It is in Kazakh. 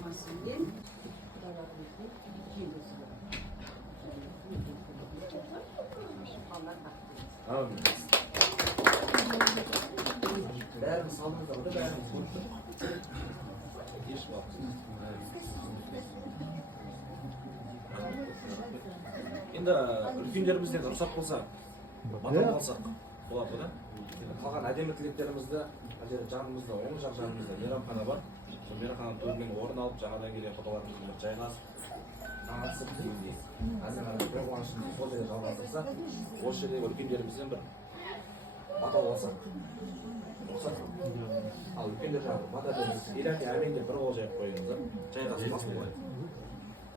аман-есен Amin. Bärini saldırdı, o da bärini sordu. İş var. Endi үлкендерімізден рұқсат болса, батал алсақ болады да? Қалған әдемі тілектерімізді, жанымызда, оң жақ жанымызда мейрамхана бар. Сол мейрамхананың төрінен орын алып, жаңадан келген фотоларымызды жайғасып, танысып дегендей. Әзір бір қуанышымызды сол жерде жалғастырсақ, осы жерде үлкендерімізден бір батал алсақ, рұқсат. Ал үлкендер жағы бата беріңіз, еләке әмеңде бір қол жайып қойыңыз, жайғасып басылмайды.